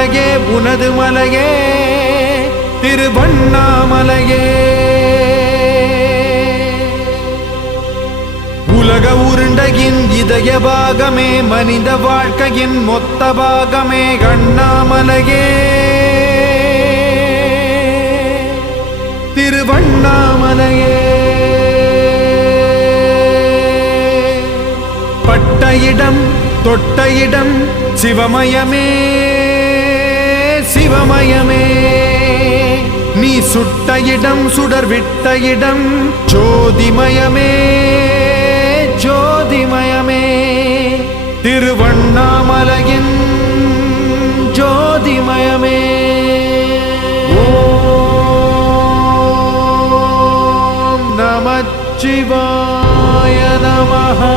மலையே உனது மலையே திருவண்ணாமலையே உலக உருண்டையின் இதய பாகமே மனித வாழ்க்கையின் மொத்த பாகமே கண்ணாமலையே திருவண்ணாமலையே பட்ட இடம் தொட்ட இடம் சிவமயமே சுட்ட இடம் சுடர் விட்ட இடம் ஜோதிமயமே ஜோதிமயமே திருவண்ணாமலையின் ஜோதிமயமே நமச்சிவாய நமஹ